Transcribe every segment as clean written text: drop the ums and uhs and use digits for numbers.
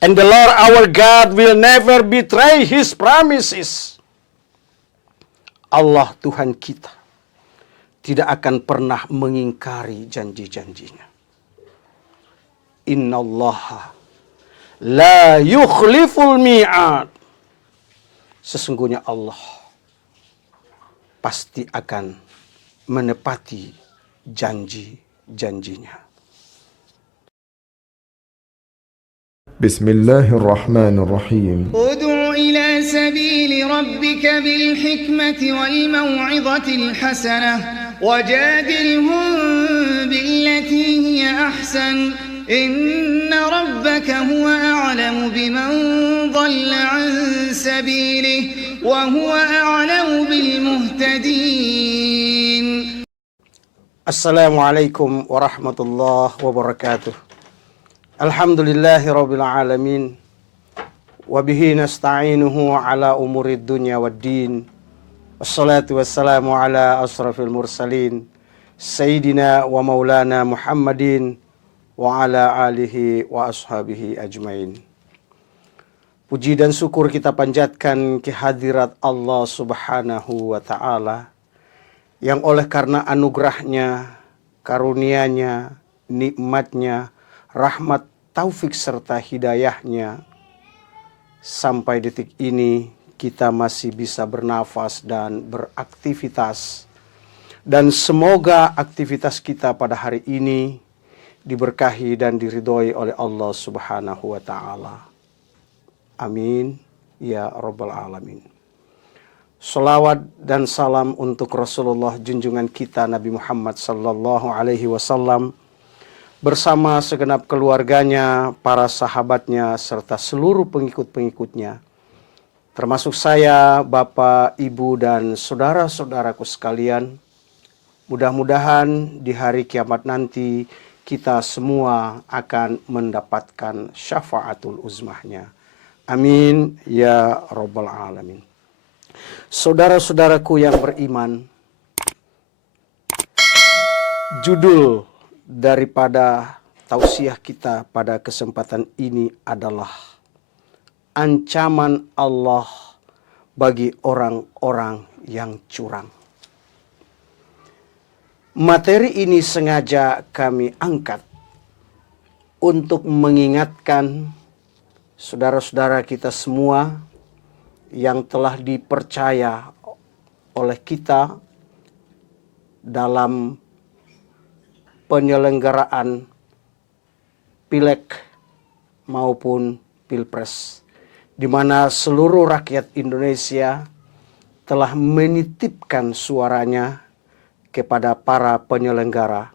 And the Lord our God will never betray His promises. Allah Tuhan kita tidak akan pernah mengingkari janji-janjinya. Innallaha la yukhliful mi'ad. Sesungguhnya Allah pasti akan menepati janji-janjinya. Bismillahirrahmanirrahim. ادع إلى سبيل ربك بالحكمة والموعظة الحسنة وجادلهم بالتي هي أحسن إن ربك هو أعلم بمن ضل عن سبيله وهو أعلم بالمهتدين. Assalamualaikum warahmatullahi wabarakatuh. Alhamdulillahi rabbil alamin. Wabihi nasta'inuhu ala umurid dunya waddin. Wassalatu wassalamu ala asrafil mursalin Sayyidina wa maulana Muhammadin wa ala alihi wa ashabihi ajmain. Puji dan syukur kita panjatkan kehadirat Allah subhanahu wa ta'ala, yang oleh karena anugerahnya, karunia-Nya, nikmat-Nya, rahmat, taufik serta hidayahnya, sampai detik ini kita masih bisa bernafas dan beraktivitas. Dan semoga aktivitas kita pada hari ini diberkahi dan diridhoi oleh Allah subhanahu wa ta'ala. Amin ya rabbal alamin. Salawat dan salam untuk Rasulullah junjungan kita Nabi Muhammad sallallahu alaihi wasallam bersama segenap keluarganya, para sahabatnya, serta seluruh pengikut-pengikutnya. Termasuk saya, Bapak, Ibu, dan saudara-saudaraku sekalian. Mudah-mudahan di hari kiamat nanti kita semua akan mendapatkan syafaatul uzmahnya. Amin ya rabbal alamin. Saudara-saudaraku yang beriman, judul daripada tausiah kita pada kesempatan ini adalah ancaman Allah bagi orang-orang yang curang. Materi ini sengaja kami angkat untuk mengingatkan saudara-saudara kita semua yang telah dipercaya oleh kita dalam penyelenggaraan Pileg maupun Pilpres, di mana seluruh rakyat Indonesia telah menitipkan suaranya kepada para penyelenggara,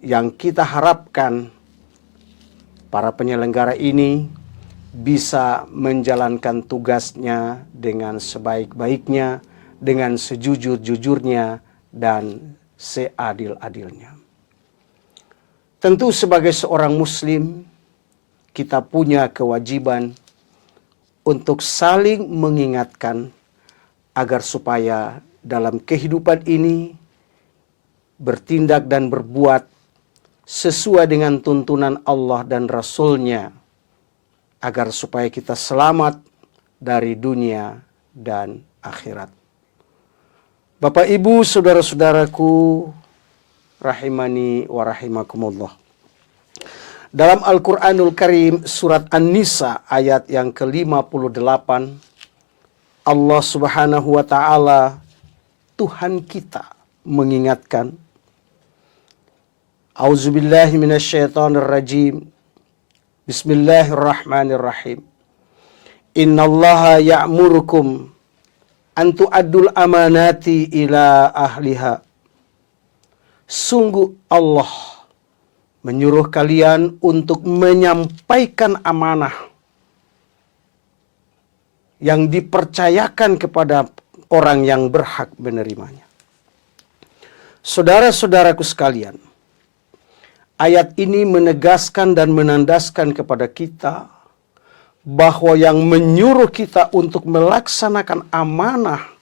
yang kita harapkan para penyelenggara ini bisa menjalankan tugasnya dengan sebaik-baiknya, dengan sejujur-jujurnya, dan seadil-adilnya. Tentu sebagai seorang muslim, kita punya kewajiban untuk saling mengingatkan agar supaya dalam kehidupan ini bertindak dan berbuat sesuai dengan tuntunan Allah dan Rasul-Nya, agar supaya kita selamat dari dunia dan akhirat. Bapak, Ibu, saudara-saudaraku, rahimani wa rahimakumullah. Dalam Al-Quranul Karim surat An-Nisa ayat yang ke-58, Allah subhanahu wa ta'ala, Tuhan kita, mengingatkan, A'udzubillahi minasyaitonirrajim. Bismillahirrahmanirrahim. Innallaha ya'murukum antu adul amanati ila ahliha. Sungguh Allah menyuruh kalian untuk menyampaikan amanah yang dipercayakan kepada orang yang berhak menerimanya. Saudara-saudaraku sekalian, ayat ini menegaskan dan menandaskan kepada kita bahwa yang menyuruh kita untuk melaksanakan amanah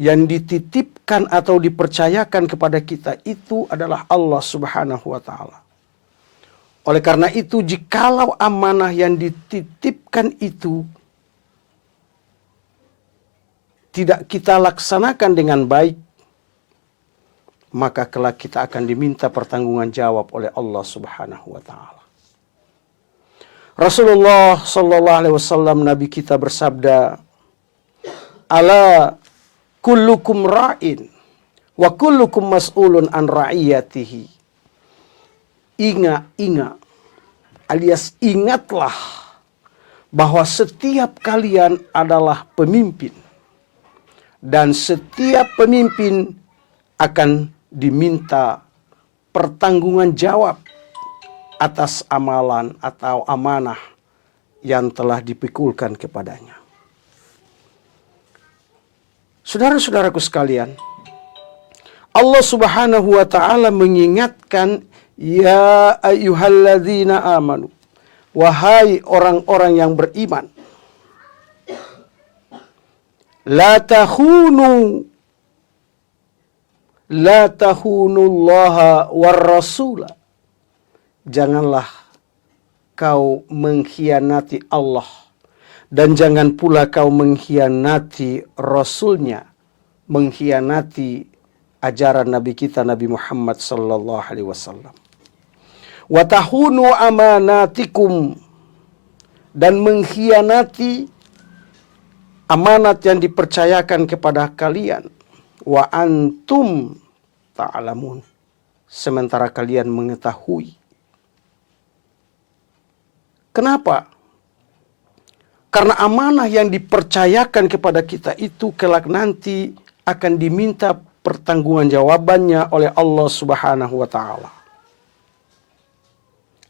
yang dititipkan atau dipercayakan kepada kita itu adalah Allah Subhanahu wa ta'ala. Oleh karena itu, jikalau amanah yang dititipkan itu tidak kita laksanakan dengan baik, maka kelak kita akan diminta pertanggungan jawab oleh Allah Subhanahu wa taala. Rasulullah sallallahu alaihi wasallam, Nabi kita bersabda, "Ala kullukum ra'in wa kullukum mas'ulun an ra'iyatihi." Ingat, alias ingatlah bahwa setiap kalian adalah pemimpin dan setiap pemimpin akan diminta pertanggungan jawab atas amalan atau amanah yang telah dipikulkan kepadanya. Saudara-saudaraku sekalian, Allah Subhanahu wa taala mengingatkan, ya ayyuhalladzina amanu, wahai orang-orang yang beriman, la tahunullaha war rasula. Janganlah kau mengkhianati Allah dan jangan pula kau mengkhianati Rasulnya, mengkhianati ajaran Nabi kita Nabi Muhammad sallallahu alaihi wasallam. Wa tahunu amanatikum, dan mengkhianati amanat yang dipercayakan kepada kalian. Wa antum ta'lamun, sementara kalian mengetahui. Kenapa? Karena amanah yang dipercayakan kepada kita itu kelak nanti akan diminta pertanggungan jawabannya oleh Allah Subhanahu wa taala.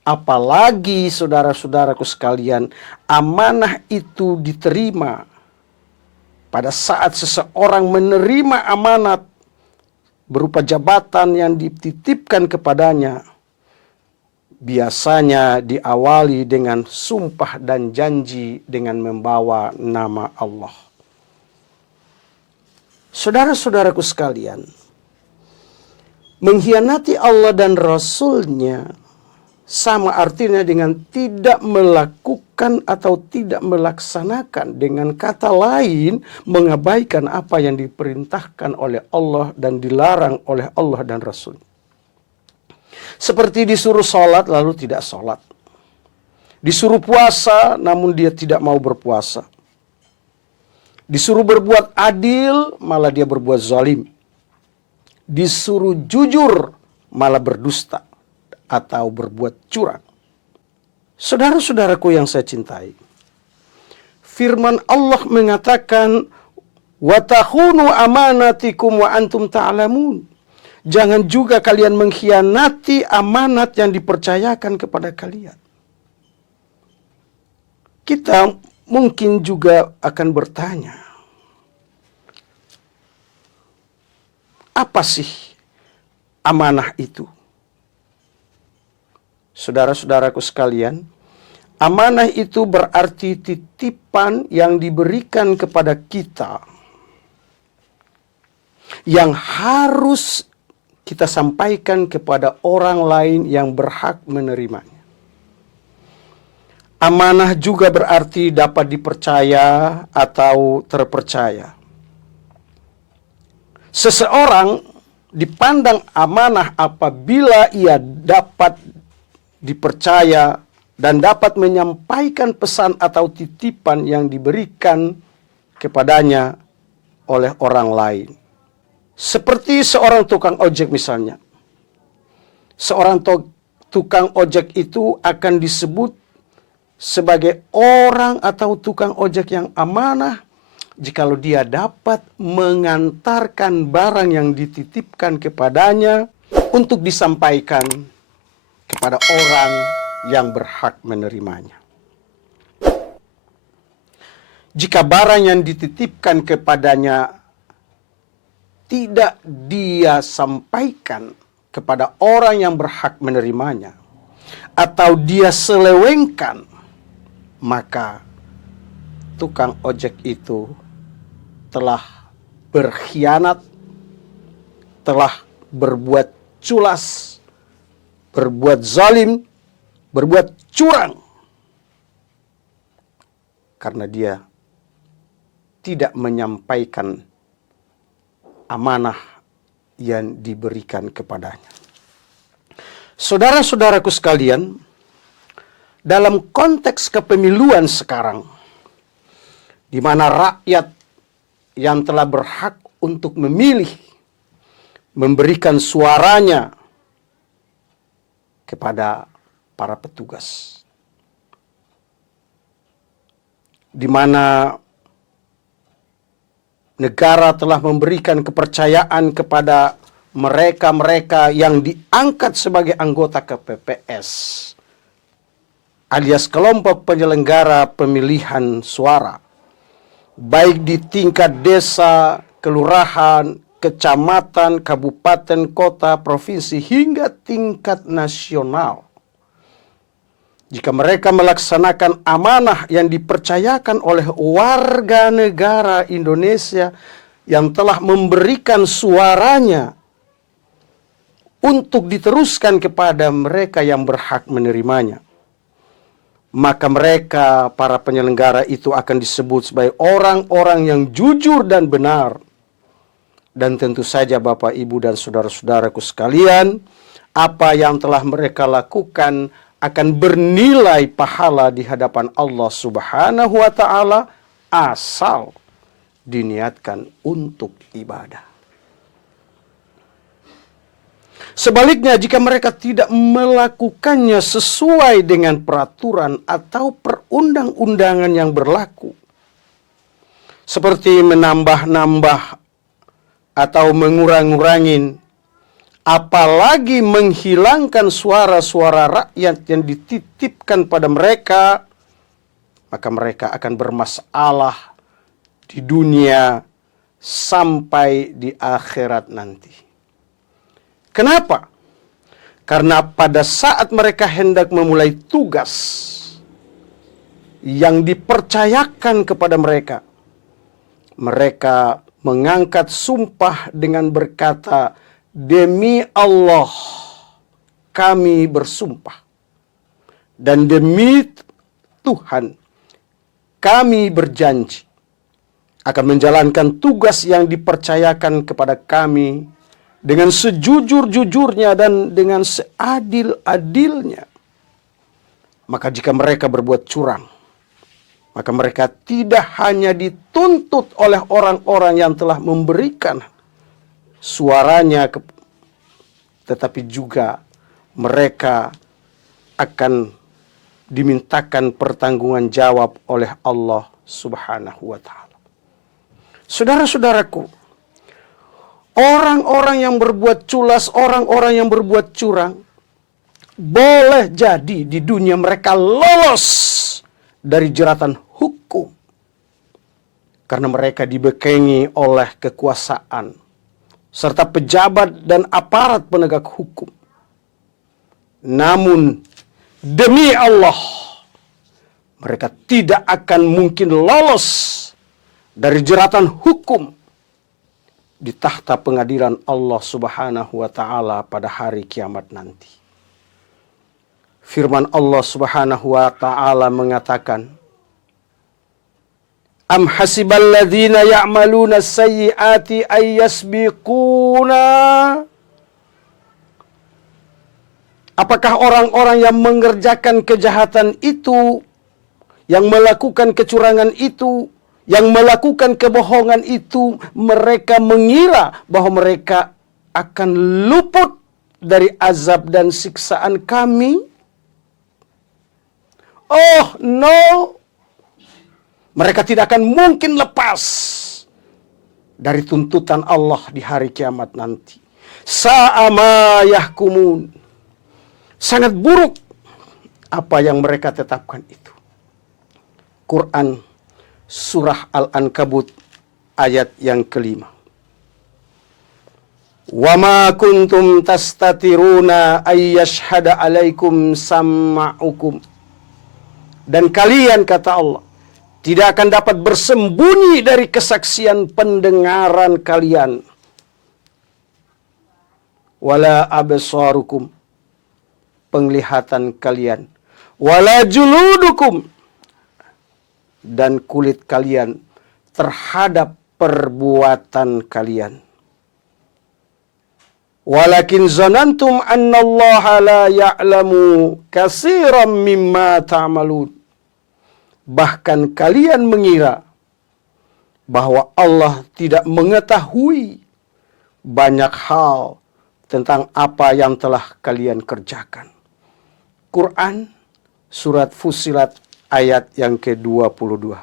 Apalagi saudara-saudaraku sekalian, amanah itu diterima pada saat seseorang menerima amanat berupa jabatan yang dititipkan kepadanya. Biasanya diawali dengan sumpah dan janji dengan membawa nama Allah. Saudara-saudaraku sekalian, mengkhianati Allah dan Rasul-Nya sama artinya dengan tidak melakukan atau tidak melaksanakan. Dengan kata lain, mengabaikan apa yang diperintahkan oleh Allah dan dilarang oleh Allah dan Rasul. Seperti disuruh sholat lalu tidak sholat. Disuruh puasa namun dia tidak mau berpuasa. Disuruh berbuat adil malah dia berbuat zalim. Disuruh jujur malah berdusta atau berbuat curang. Saudara-saudaraku yang saya cintai, firman Allah mengatakan, wa takhunu amanatikum wa antum ta'lamun. Jangan juga kalian mengkhianati amanat yang dipercayakan kepada kalian. Kita mungkin juga akan bertanya, apa sih amanah itu? Saudara-saudaraku sekalian, amanah itu berarti titipan yang diberikan kepada kita, yang harus kita sampaikan kepada orang lain yang berhak menerimanya. Amanah juga berarti dapat dipercaya atau terpercaya. Seseorang dipandang amanah apabila ia dapat dipercaya dan dapat menyampaikan pesan atau titipan yang diberikan kepadanya oleh orang lain. Seperti seorang tukang ojek misalnya. Seorang tukang ojek itu akan disebut sebagai orang atau tukang ojek yang amanah jikalau dia dapat mengantarkan barang yang dititipkan kepadanya untuk disampaikan kepada orang yang berhak menerimanya. Jika barang yang dititipkan kepadanya tidak dia sampaikan kepada orang yang berhak menerimanya, atau dia selewengkan, maka tukang ojek itu telah berkhianat, telah berbuat culas, berbuat zalim, berbuat curang karena dia tidak menyampaikan amanah yang diberikan kepadanya. Saudara-saudaraku sekalian, dalam konteks kepemiluan sekarang, di mana rakyat yang telah berhak untuk memilih, memberikan suaranya kepada para petugas, di mana negara telah memberikan kepercayaan kepada mereka-mereka yang diangkat sebagai anggota KPPS, alias kelompok penyelenggara pemilihan suara, baik di tingkat desa, kelurahan, kecamatan, kabupaten, kota, provinsi, hingga tingkat nasional. Jika mereka melaksanakan amanah yang dipercayakan oleh warga negara Indonesia yang telah memberikan suaranya untuk diteruskan kepada mereka yang berhak menerimanya, maka mereka, para penyelenggara itu akan disebut sebagai orang-orang yang jujur dan benar. Dan tentu saja Bapak, Ibu, dan saudara-saudaraku sekalian, apa yang telah mereka lakukan akan bernilai pahala di hadapan Allah Subhanahu wa Ta'ala, asal diniatkan untuk ibadah. Sebaliknya, jika mereka tidak melakukannya sesuai dengan peraturan atau perundang-undangan yang berlaku, seperti menambah-nambah atau mengurang-ngurangin, apalagi menghilangkan suara-suara rakyat yang dititipkan pada mereka, maka mereka akan bermasalah di dunia sampai di akhirat nanti. Kenapa? Karena pada saat mereka hendak memulai tugas yang dipercayakan kepada mereka, mereka mengangkat sumpah dengan berkata, "Demi Allah, kami bersumpah, dan demi Tuhan, kami berjanji akan menjalankan tugas yang dipercayakan kepada kami dengan sejujur-jujurnya dan dengan seadil-adilnya." Maka jika mereka berbuat curang, maka mereka tidak hanya dituntut oleh orang-orang yang telah memberikan suaranya, tetapi juga mereka akan dimintakan pertanggungan jawab oleh Allah Subhanahu wa Ta'ala. Saudara-saudaraku, orang-orang yang berbuat culas, orang-orang yang berbuat curang, boleh jadi di dunia mereka lolos dari jeratan hukum karena mereka dibekengi oleh kekuasaan serta pejabat dan aparat penegak hukum. Namun demi Allah, mereka tidak akan mungkin lolos dari jeratan hukum di tahta pengadilan Allah Subhanahu wa Ta'ala pada hari kiamat nanti. Firman Allah Subhanahu wa Ta'ala mengatakan, "Am hasibal ladzina ya'maluna sayyiati ay yasbiquna?" Apakah orang-orang yang mengerjakan kejahatan itu, yang melakukan kecurangan itu, yang melakukan kebohongan itu, mereka mengira bahwa mereka akan luput dari azab dan siksaan kami? Oh no, mereka tidak akan mungkin lepas dari tuntutan Allah di hari kiamat nanti. Sa'a yahkumun, sangat buruk apa yang mereka tetapkan itu. Quran Surah Al-Ankabut ayat yang kelima. Wa ma kuntum tastatiruna ay yashhada alaikum sam'ukum. Dan kalian, kata Allah, tidak akan dapat bersembunyi dari kesaksian pendengaran kalian. Wala absarukum, penglihatan kalian. wala juludukum, dan kulit kalian terhadap perbuatan kalian. Walakin zanantum annallaha la ya'lamu katsiran mimma ta'malun. Bahkan kalian mengira bahwa Allah tidak mengetahui banyak hal tentang apa yang telah kalian kerjakan. Quran surat Fussilat ayat yang ke-22.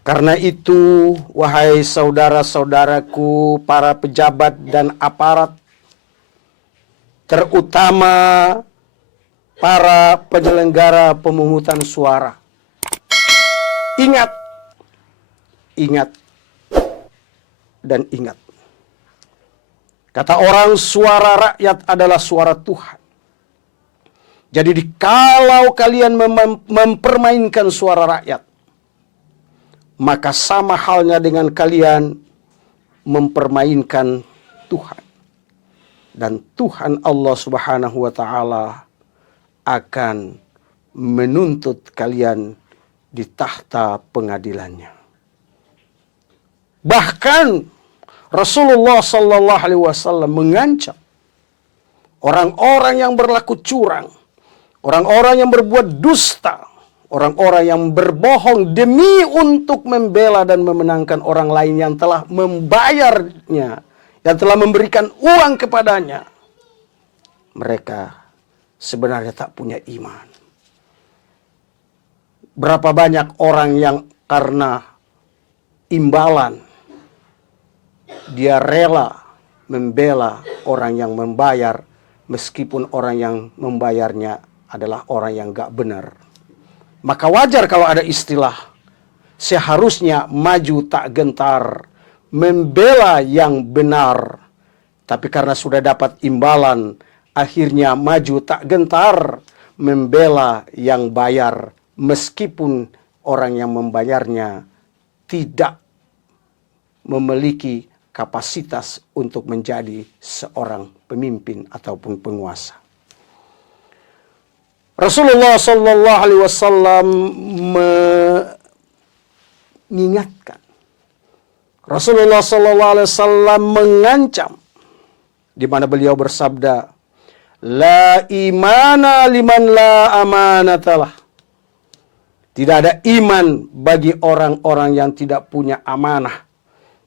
Karena itu, wahai saudara-saudaraku, para pejabat dan aparat, terutama para penyelenggara pemungutan suara, ingat, dan ingat. Kata orang, suara rakyat adalah suara Tuhan. Jadi kalau kalian mempermainkan suara rakyat, maka sama halnya dengan kalian mempermainkan Tuhan. Dan Tuhan Allah Subhanahu wa Ta'ala akan menuntut kalian di tahta pengadilannya. Bahkan Rasulullah Sallallahu Alaihi Wasallam mengancam orang-orang yang berlaku curang, orang-orang yang berbuat dusta, orang-orang yang berbohong demi untuk membela dan memenangkan orang lain yang telah membayarnya, yang telah memberikan uang kepadanya. Mereka sebenarnya tak punya iman. Berapa banyak orang yang karena imbalan dia rela membela orang yang membayar, meskipun orang yang membayarnya adalah orang yang gak benar. Maka wajar kalau ada istilah, seharusnya maju tak gentar, membela yang benar. Tapi karena sudah dapat imbalan, akhirnya maju tak gentar, membela yang bayar, meskipun orang yang membayarnya tidak memiliki kapasitas untuk menjadi seorang pemimpin ataupun penguasa. Rasulullah Sallallahu Alaihi Wasallam mengingatkan. Rasulullah Sallallahu Alaihi Wasallam mengancam, di mana beliau bersabda, "La imana liman la amanatalah." Tidak ada iman bagi orang-orang yang tidak punya amanah.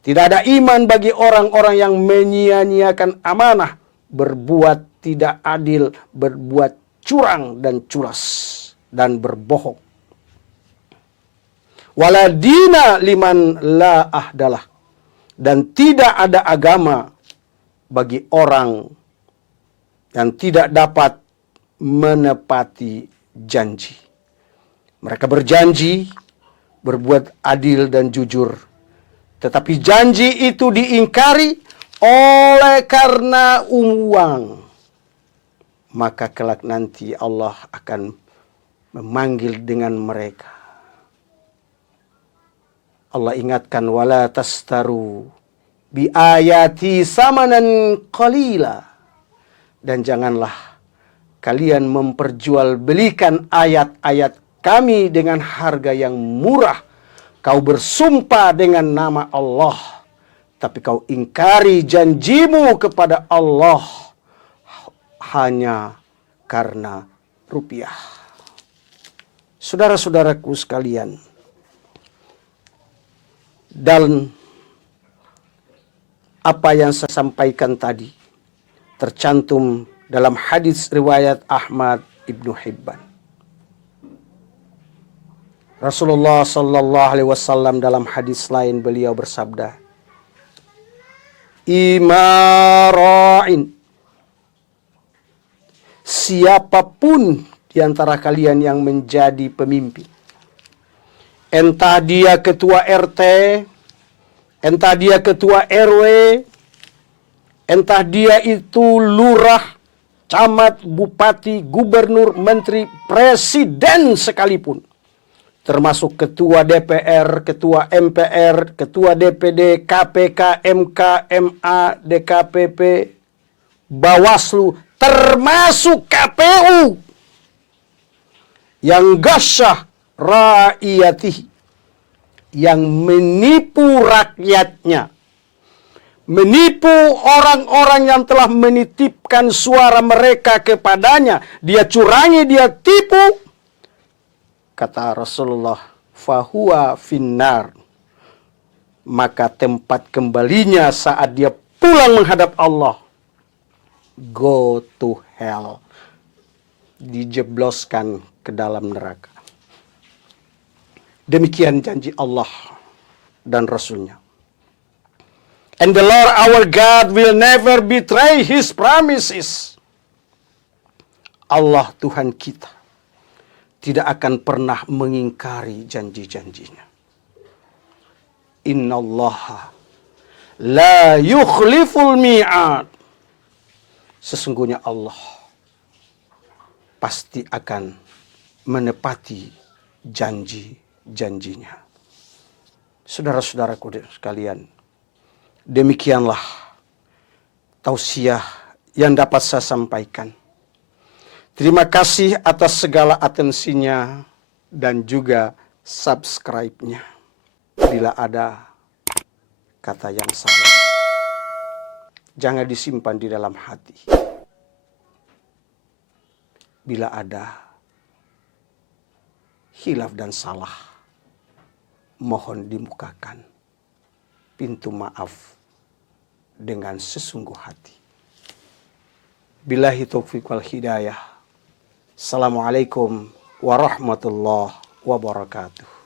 Tidak ada iman bagi orang-orang yang menyia-nyiakan amanah, berbuat tidak adil, berbuat curang dan culas, dan berbohong. Wala dina liman la ahdalah. Dan tidak ada agama bagi orang yang tidak dapat menepati janji. Mereka berjanji berbuat adil dan jujur, tetapi janji itu diingkari oleh karena uang. Maka kelak nanti Allah akan memanggil dengan mereka. Allah ingatkan, wala tastaru bi ayati samanan qalila. Dan janganlah kalian memperjualbelikan ayat-ayat kami dengan harga yang murah. Kau bersumpah dengan nama Allah, tapi kau ingkari janjimu kepada Allah hanya karena rupiah. Saudara-saudaraku sekalian, dan apa yang saya sampaikan tadi tercantum dalam hadis riwayat Ahmad Ibnu Hibban. Rasulullah Sallallahu Alaihi Wasallam dalam hadis lain beliau bersabda, "Imara'in." Siapapun di antara kalian yang menjadi pemimpin, entah dia ketua RT, entah dia ketua RW, entah dia itu lurah, camat, bupati, gubernur, menteri, presiden sekalipun, termasuk ketua DPR, ketua MPR, ketua DPD, KPK, MK, MA, DKPP, Bawaslu, termasuk KPU. yang gasyah ra'iyatihi, yang menipu rakyatnya, menipu orang-orang yang telah menitipkan suara mereka kepadanya. Dia curangi, dia tipu. Kata Rasulullah, fahuwa finnar, maka tempat kembalinya saat dia pulang menghadap Allah, go to hell, dijebloskan ke dalam neraka. Demikian janji Allah dan Rasulnya. And the Lord our God will never betray His promises. Allah Tuhan kita tidak akan pernah mengingkari janji-janjinya. Innallaha la yukhliful mi'ad. Sesungguhnya Allah pasti akan menepati janji-janjinya. Saudara-saudaraku sekalian, demikianlah tausiah yang dapat saya sampaikan. Terima kasih atas segala atensinya dan juga subscribe-nya. Bila ada kata yang salah, jangan disimpan di dalam hati. Bila ada hilaf dan salah, mohon dimukakan pintu maaf dengan sesungguh hati. Billahi taufiq wal hidayah. Assalamualaikum warahmatullahi wabarakatuh.